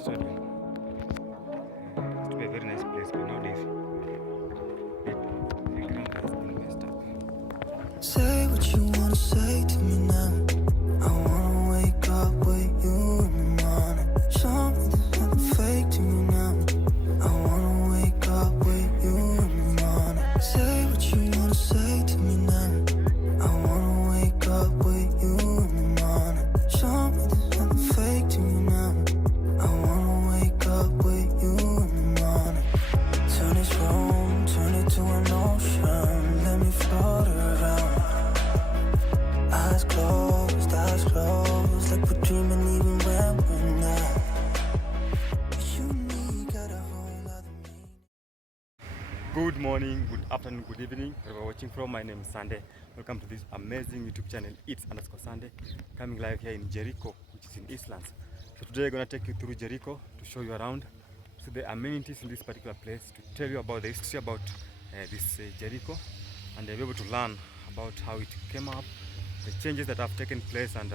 stadium. It used to be a very nice place, but nowadays the ground has been messed up. Say what you wanna say to me now. I wanna wake up with you in the morning. Show me there's nothing fake to me now. I wanna wake up with you in the morning. Say what you wanna say to me now. I wanna wake up with you in the morning. Show me there's nothing fake to me now. I wanna wake up with you in the morning. Turn this room, turn it to an ocean. Let me float around. Eyes closed, like we're dreaming even when we're not. You and me got a whole other meaning. Good morning, good afternoon, good evening. Wherever you're watching from, my name is Sande. Welcome to this amazing YouTube channel. It's _Sande, coming live here in Jericho, which is in Eastlands. So today I'm gonna take you through Jericho to show you around, so the amenities in this particular place, to tell you about the history about this Jericho, and be able to learn about how it came up, the changes that have taken place, and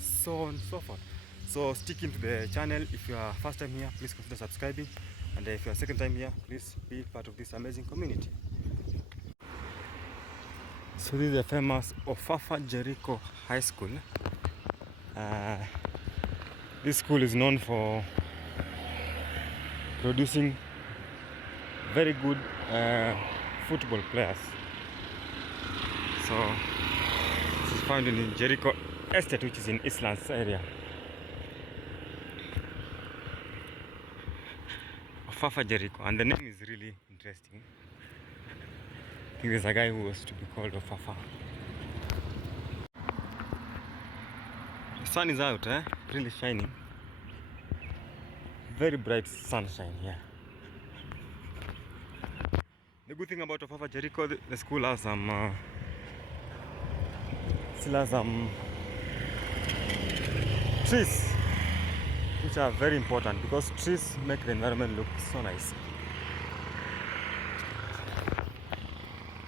so on and so forth. So stick into the channel. If you are first time here, please consider subscribing, and if you are second time here, please be part of this amazing community. So this is the famous Ofafa Jericho High School. This school is known for producing very good football players. So this is found in Jericho Estate, which is in Eastlands area. Ofafa Jericho, and the name is really interesting. I think there's a guy who was to be called Ofafa. The sun is out, really shining. Very bright sunshine here. The good thing about Ofafa Jericho, the school has still has trees, which are very important because trees make the environment look so nice.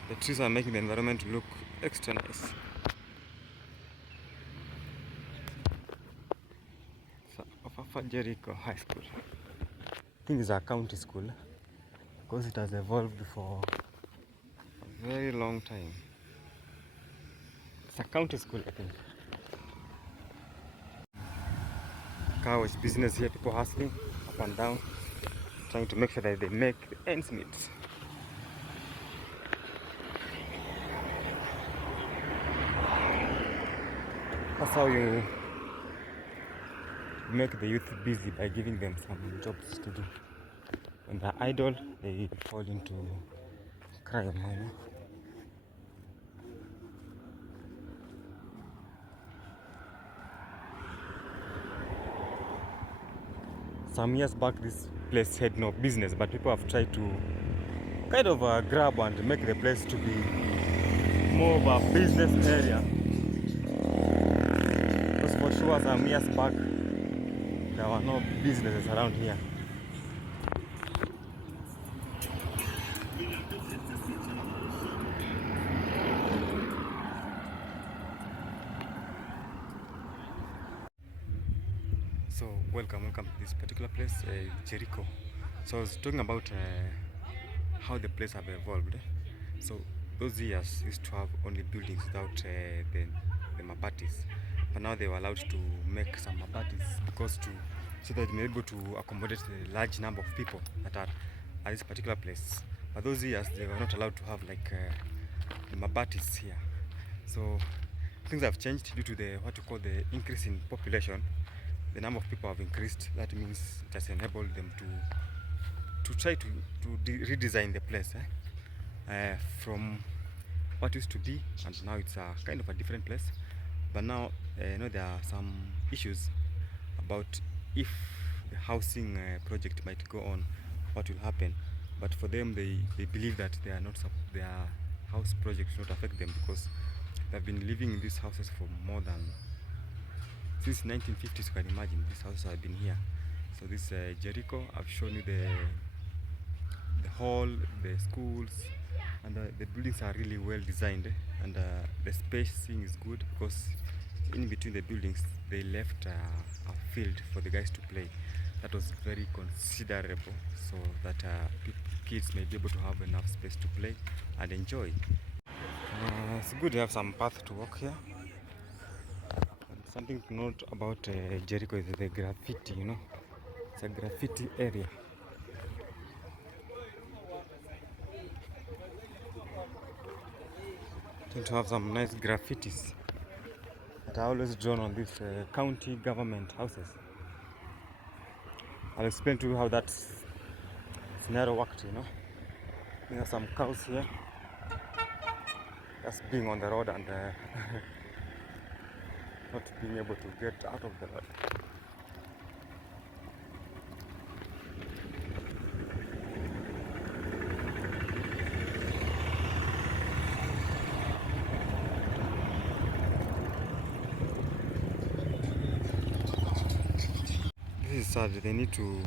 The trees are making the environment look extra nice. So, Ofafa Jericho High School, I think it's a county school because it has evolved for a very long time. It's a county school, I think. Car wash business here, people hustling up and down, trying to make sure that they make the ends meet. That's how you make the youth busy, by giving them some jobs to do. When they're idle, they fall into crime, you know? Some years back, this place had no business, but people have tried to kind of grab and make the place to be more of a business area. Because for sure, some years back, there were no businesses around here. So welcome to this particular place, Jericho. So I was talking about how the place have evolved. So those years used to have only buildings without the mabatis, but now they were allowed to make some mabatis because so that they're able to accommodate a large number of people that are at this particular place. But those years they were not allowed to have like the mabatis here. So things have changed due to the what you call the increase in population. The number of people have increased. That means it has enabled them to try to redesign the place from what used to be, and now it's a kind of a different place. But now there are some issues about if the housing project might go on, what will happen. But for them, they believe that they are not their house project will not affect them because they've been living in these houses for more than since 1950s. You can imagine these houses have been here. So this Jericho, I've shown you the hall, the schools, and the buildings are really well designed, and the spacing is good because in between the buildings they left a field for the guys to play. that was very considerable, so that kids may be able to have enough space to play and enjoy. It's good to have some path to walk here. And something to note about Jericho is the graffiti, you know. It's a graffiti area. Tend to have some nice graffitis that are always drawn on these county government houses. I'll explain to you how that scenario worked, you know. We have some cows here just being on the road and not being able to get out of the road. This is sad. They need to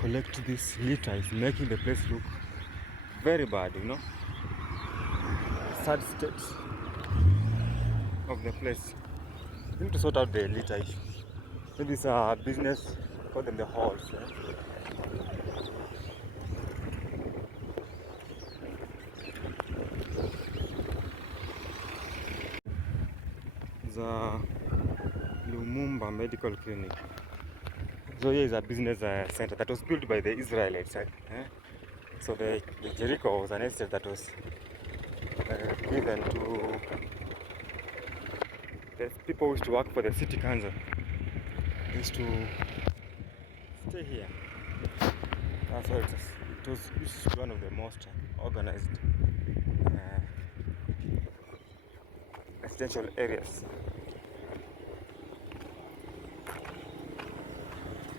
collect this litter. It's making the place look very bad, you know. Sad state of the place. We need to sort out the litter issues. So this business, call them the halls. The Lumumba Medical Clinic. So here is a business center that was built by the Israelites. So the Jericho was an estate that was given to the people who used to work for the city council. They used to stay here. That's why it was used to be one of the most organized residential areas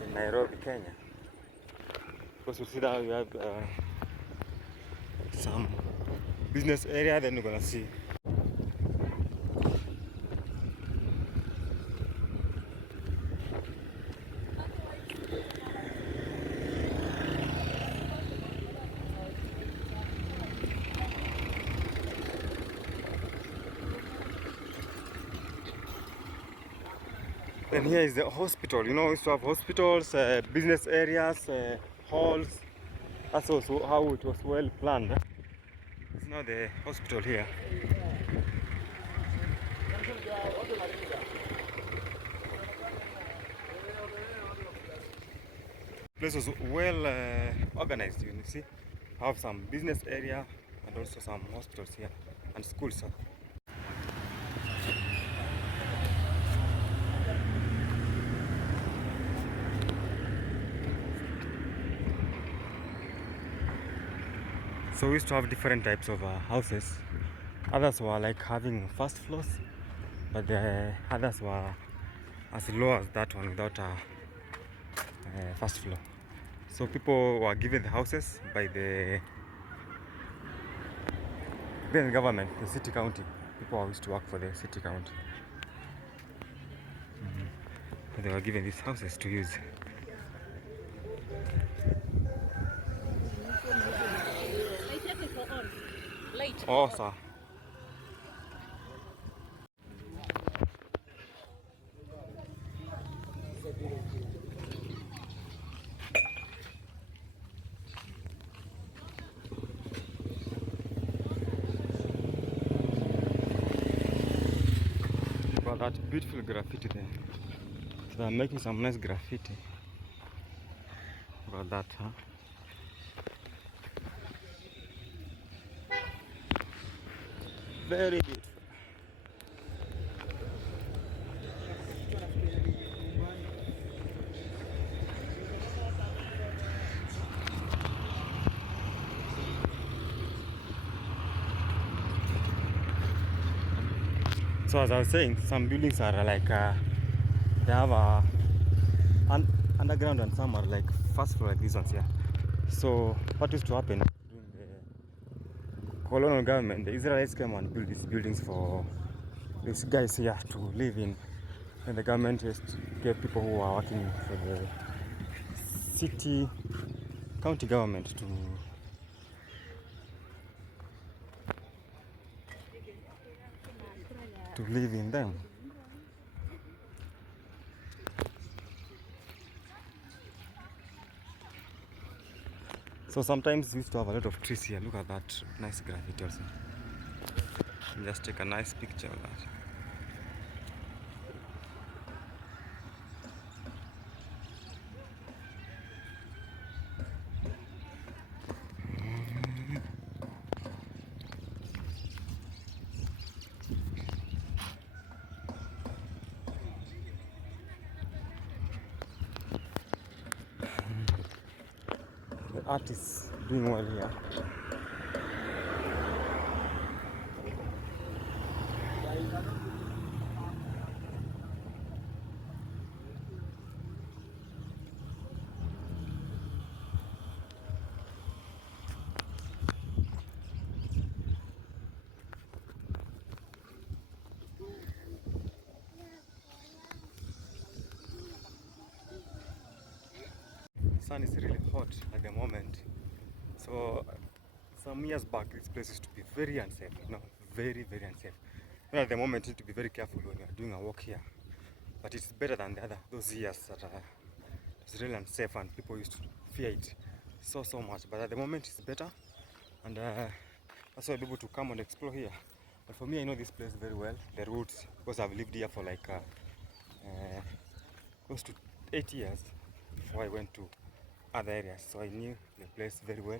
in Nairobi, Kenya. Because you see that we have some business area, then you're gonna see then here is the hospital. You know, we used to have hospitals, business areas, halls. That's also how it was well planned. It's now the hospital here. Place was well organized, you see. Have some business area and also some hospitals here and schools. So we used to have different types of houses. Others were like having first floors, but the others were as low as that one without a first floor. So people were given the houses by the government, the city county. People used to work for the city county. They were given these houses to use. Oh, sir. Got that beautiful graffiti there. So they're making some nice graffiti. Got that, huh? Very beautiful. So as I was saying, some buildings are like they have a underground and some are like first floor like these ones here. So what used to happen during the colonial government, the Israelites came and built these buildings for these guys here to live in, and the government just gave people who are working for the city county government to live in them. So sometimes we used to have a lot of trees here. Look at that nice graffiti also. Just take a nice picture of that. The art is doing well here. The sun is really hot at the moment. So some years back, this place used to be very unsafe. Very unsafe. At the moment, you need to be very careful when you are doing a walk here. But it's better than those years that it's really unsafe and people used to fear it so much. But at the moment, it's better, and that's why I'm able to come and explore here. But for me, I know this place very well, the routes, because I've lived here for like close to 8 years before I went to other areas. So I knew the place very well.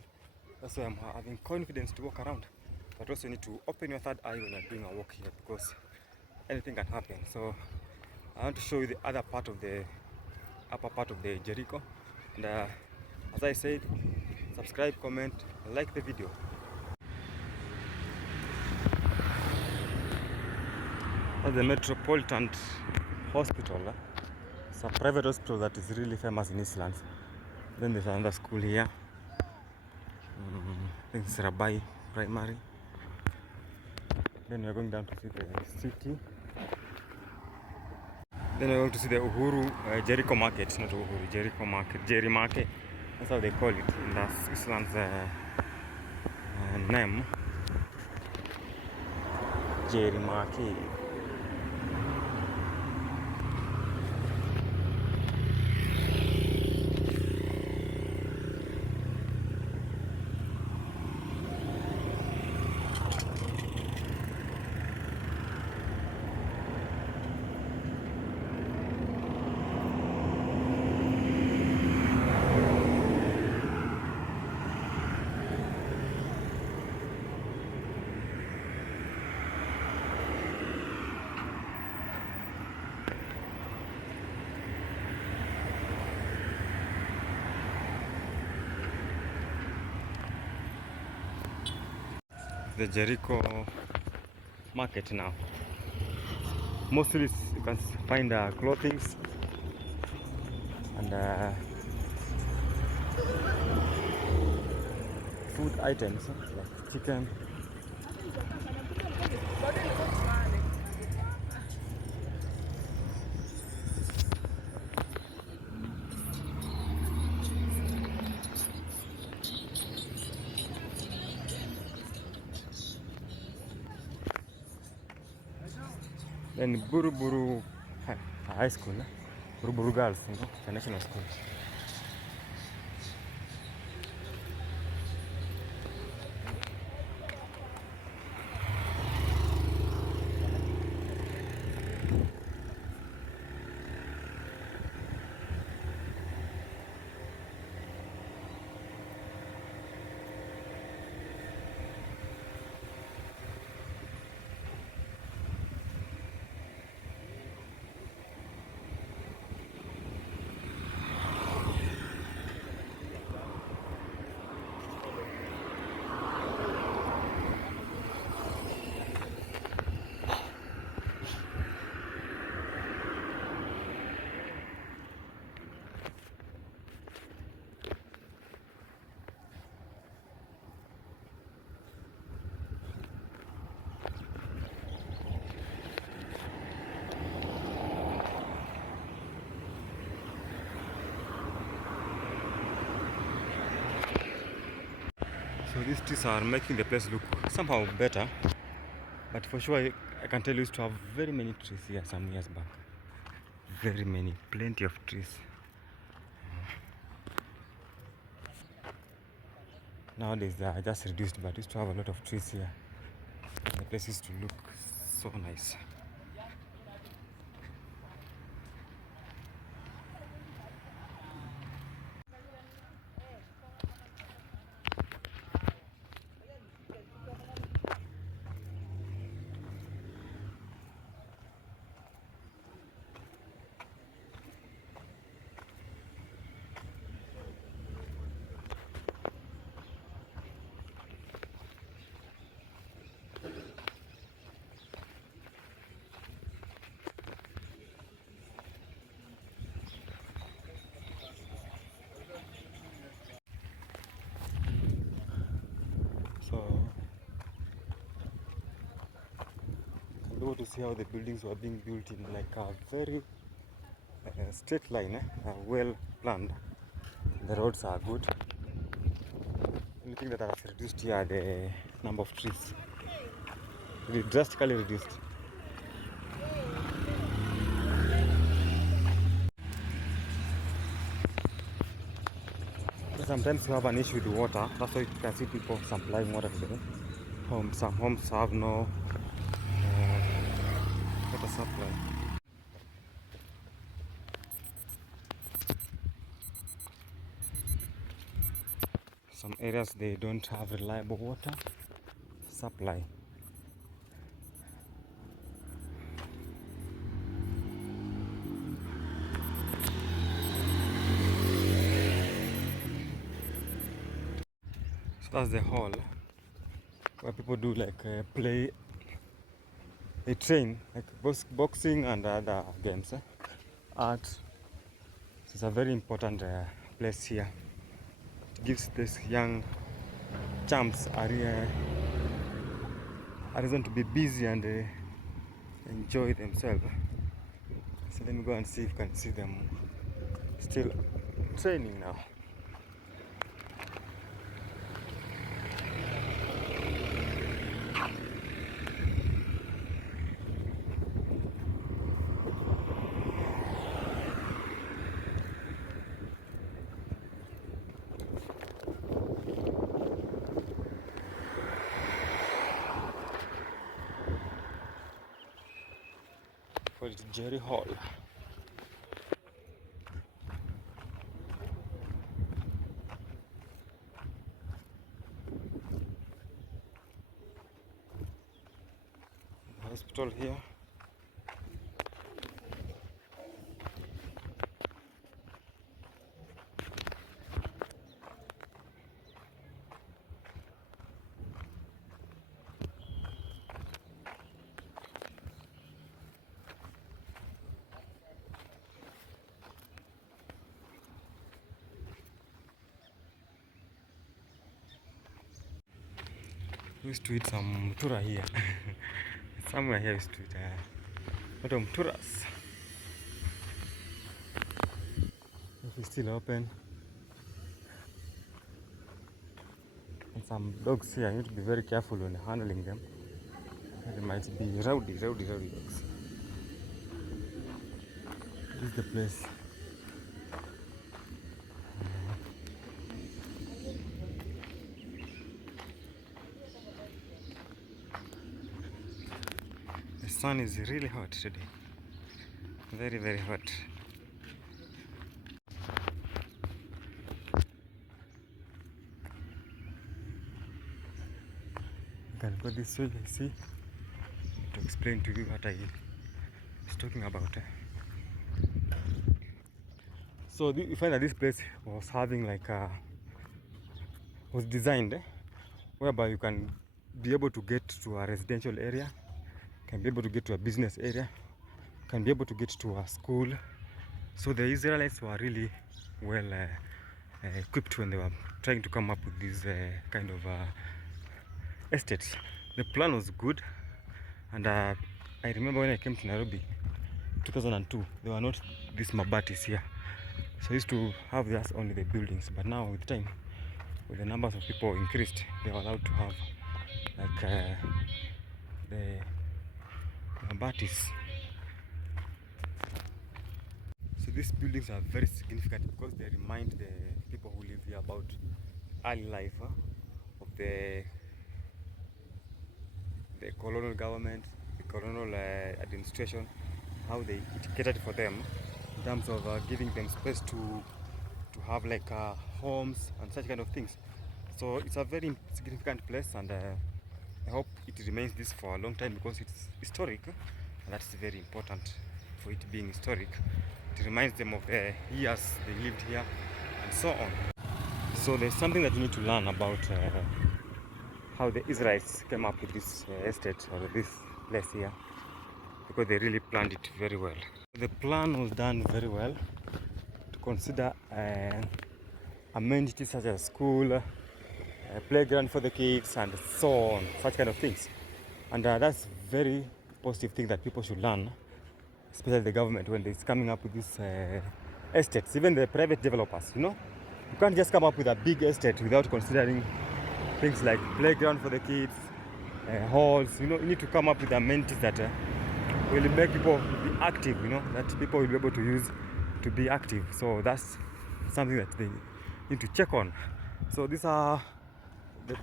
That's why I'm having confidence to walk around. But also you need to open your third eye when you're doing a walk here, because anything can happen. So I want to show you the other part of the upper part of the Jericho. And as I said, subscribe, comment, and like the video. That's the Metropolitan Hospital. It's a private hospital that is really famous in Eastlands. Then there's another school here. I think it's Rabai Primary. Then we're going down to see the city. Then we're going to see the Uhuru Jericho Market, not Uhuru, Jericho Market, Jerry Market. That's how they call it in the Eastlands name. Jerry Market. The Jericho market now. Mostly you can find clothing and food items like chicken. Then Buruburu High School, Buruburu Girls, International School. So these trees are making the place look somehow better, but for sure I can tell you used to have very many trees here some years back. Very many, plenty of trees. Nowadays they are just reduced, but used to have a lot of trees here. The place used to look so nice. So you can go to see how the buildings were being built in like a very straight line, well planned. The roads are good. Only thing that has reduced here are the number of trees. Really drastically reduced. Sometimes you have an issue with water. That's why you can see people supplying water to the homes. Some homes have no water supply. Some areas they don't have reliable water supply. So that's the hall where people do like play a train like boxing and other games. Art. So it's a very important place here. It gives this young champs a reason to be busy and enjoy themselves. So let me go and see if you can see them still training now. For the Jerry Hall. Hospital here. We used to eat some tura here. Somewhere here we used to eat a lot of turas. If it's still open. And some dogs here, you need to be very careful when handling them. They might be rowdy dogs. This is the place. The sun is really hot today. Very, very hot. You can go this way, I see, to explain to you what I was talking about. So you find that this place was having like was designed whereby you can be able to get to a residential area, can be able to get to a business area, can be able to get to a school. So the Israelites were really well equipped when they were trying to come up with this kind of estates. The plan was good, and I remember when I came to Nairobi 2002, there were not these mabatis here. So I used to have just only the buildings, but now with time, with the numbers of people increased, they were allowed to have like the mabatis. So these buildings are very significant because they remind the people who live here about early life. the colonial government, the colonial administration, how they catered for them in terms of giving them space to have like homes and such kind of things. So it's a very significant place, and I hope it remains this for a long time because it's historic, and that's very important. For it being historic, it reminds them of the years they lived here and so on. So there's something that you need to learn about how the Israelites came up with this estate or this place here, because they really planned it very well. The plan was done very well to consider amenities such as school, playground for the kids, and so on, such kind of things. And that's very positive thing that people should learn, especially the government when it's coming up with these estates, even the private developers. You can't just come up with a big estate without considering things like playground for the kids, halls. You need to come up with amenities that will make people be active, that people will be able to use to be active. So that's something that they need to check on. So these are the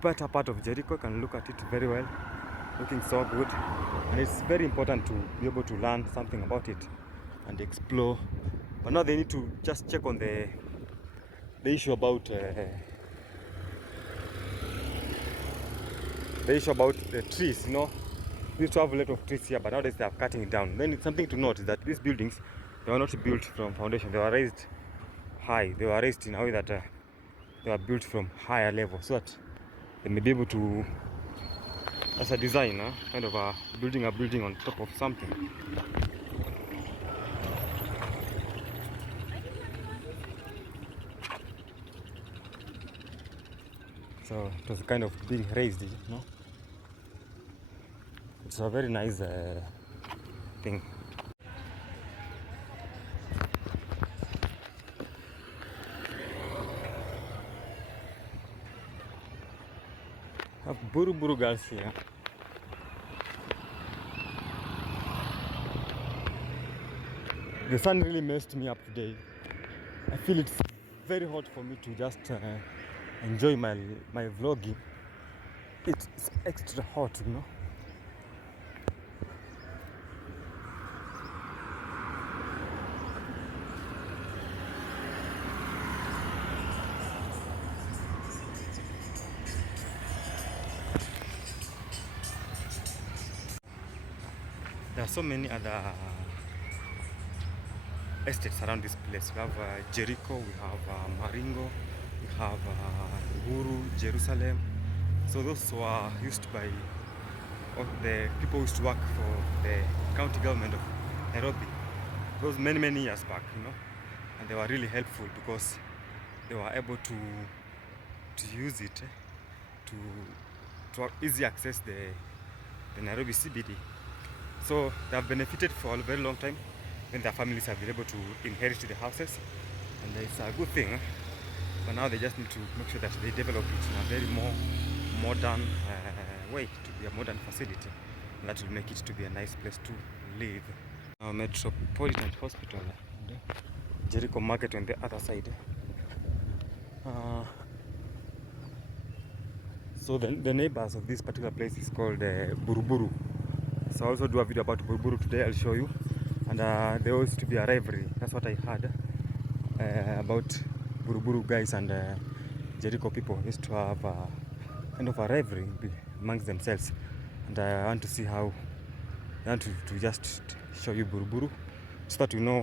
better part of Jericho. You can look at it very well, looking so good, and it's very important to be able to learn something about it and explore. But now they need to just check on the issue about the trees. We used to have a lot of trees here, but nowadays they are cutting it down. Then it's something to note is that these buildings, they were not built from foundation. They were raised high. They were raised in a way that they were built from higher level, so that they may be able to, as a designer, kind of building a building on top of something. So it was kind of being raised, It's a very nice thing. Have Buru girls here. The sun really messed me up today. I feel it's very hot for me to just enjoy my vlogging. It's extra hot, There are so many other estates around this place. We have Jericho, we have Maringo, we have Uhuru, Jerusalem. So those were used by the people who used to work for the county government of Nairobi. Those many years back, and they were really helpful because they were able to use it to easily access the Nairobi CBD. So they have benefited for a very long time, when their families have been able to inherit the houses, and it's a good thing. But now they just need to make sure that they develop it in a very more modern way, to be a modern facility, and that will make it to be a nice place to live. Now Metropolitan Hospital, Jericho Market on the other side. So the neighbors of this particular place is called Buruburu. So I also do a video about Buruburu today. I'll show you. And there used to be a rivalry. That's what I heard about Buruburu guys and Jericho people used to have kind of a rivalry amongst themselves. And I want to see how. I want to just show you Buruburu, so that you know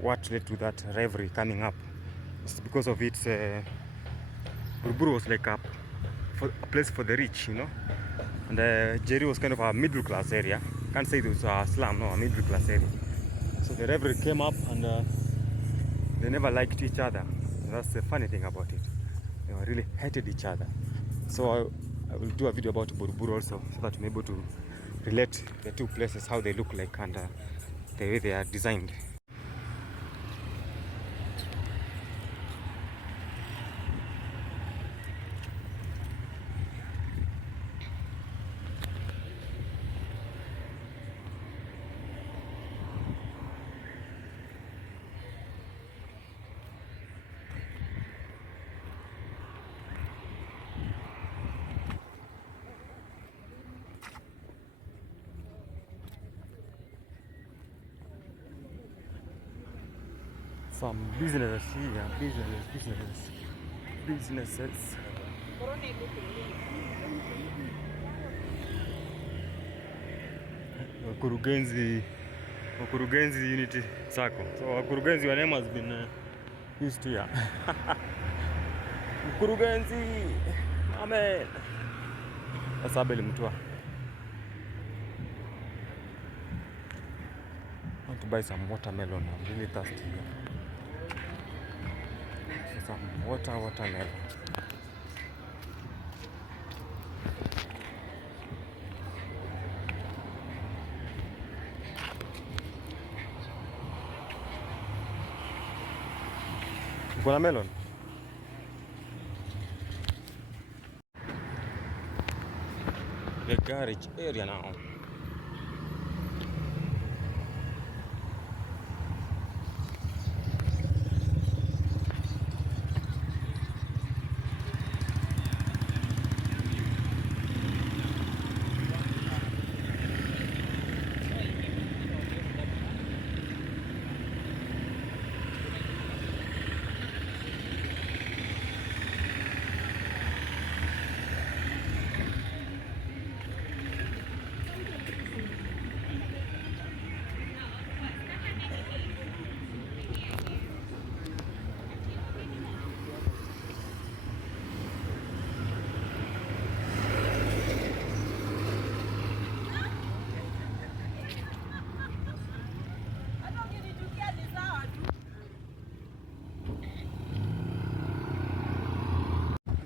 what led to that rivalry coming up. It's because of it, Buruburu was like a place for the rich, and Jeri was kind of a middle class area. Can't say it was a slum, no, a middle class area. So the rivalry came up, and they never liked each other. And that's the funny thing about it. They really hated each other. So I will do a video about Buruburu also, so that I'm able to relate the two places, how they look like, and the way they are designed. some businesses here, businesses. Wakurugenzi Unity Sacco. So wakurugenzi your name has been used here. Mkurugenzi, amen. Sasa Abel Mtua. I want to buy some watermelon. I'm really thirsty here. So some watermelon. You got a melon? The garage area now.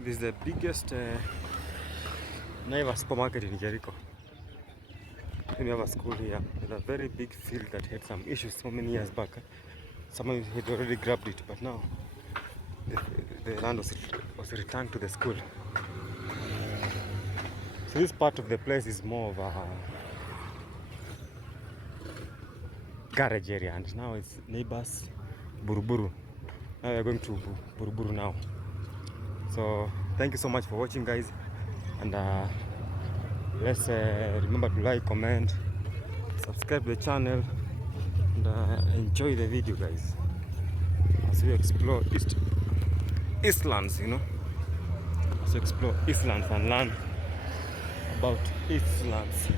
This is the biggest Naivas supermarket in Jericho. We have a school here with a very big field that had some issues so many years back. Someone had already grabbed it, but now the land was returned to the school. So this part of the place is more of a garage area, and now it's neighbors Buruburu. Now we are going to Buruburu now. So thank you so much for watching, guys, and let's remember to like, comment, subscribe to the channel, and enjoy the video, guys, as we explore Eastlands, you know, as we explore Eastlands and learn about Eastlands.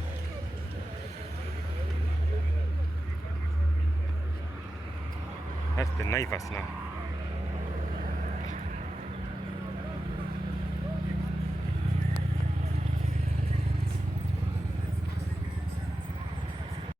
That's the Naivas now.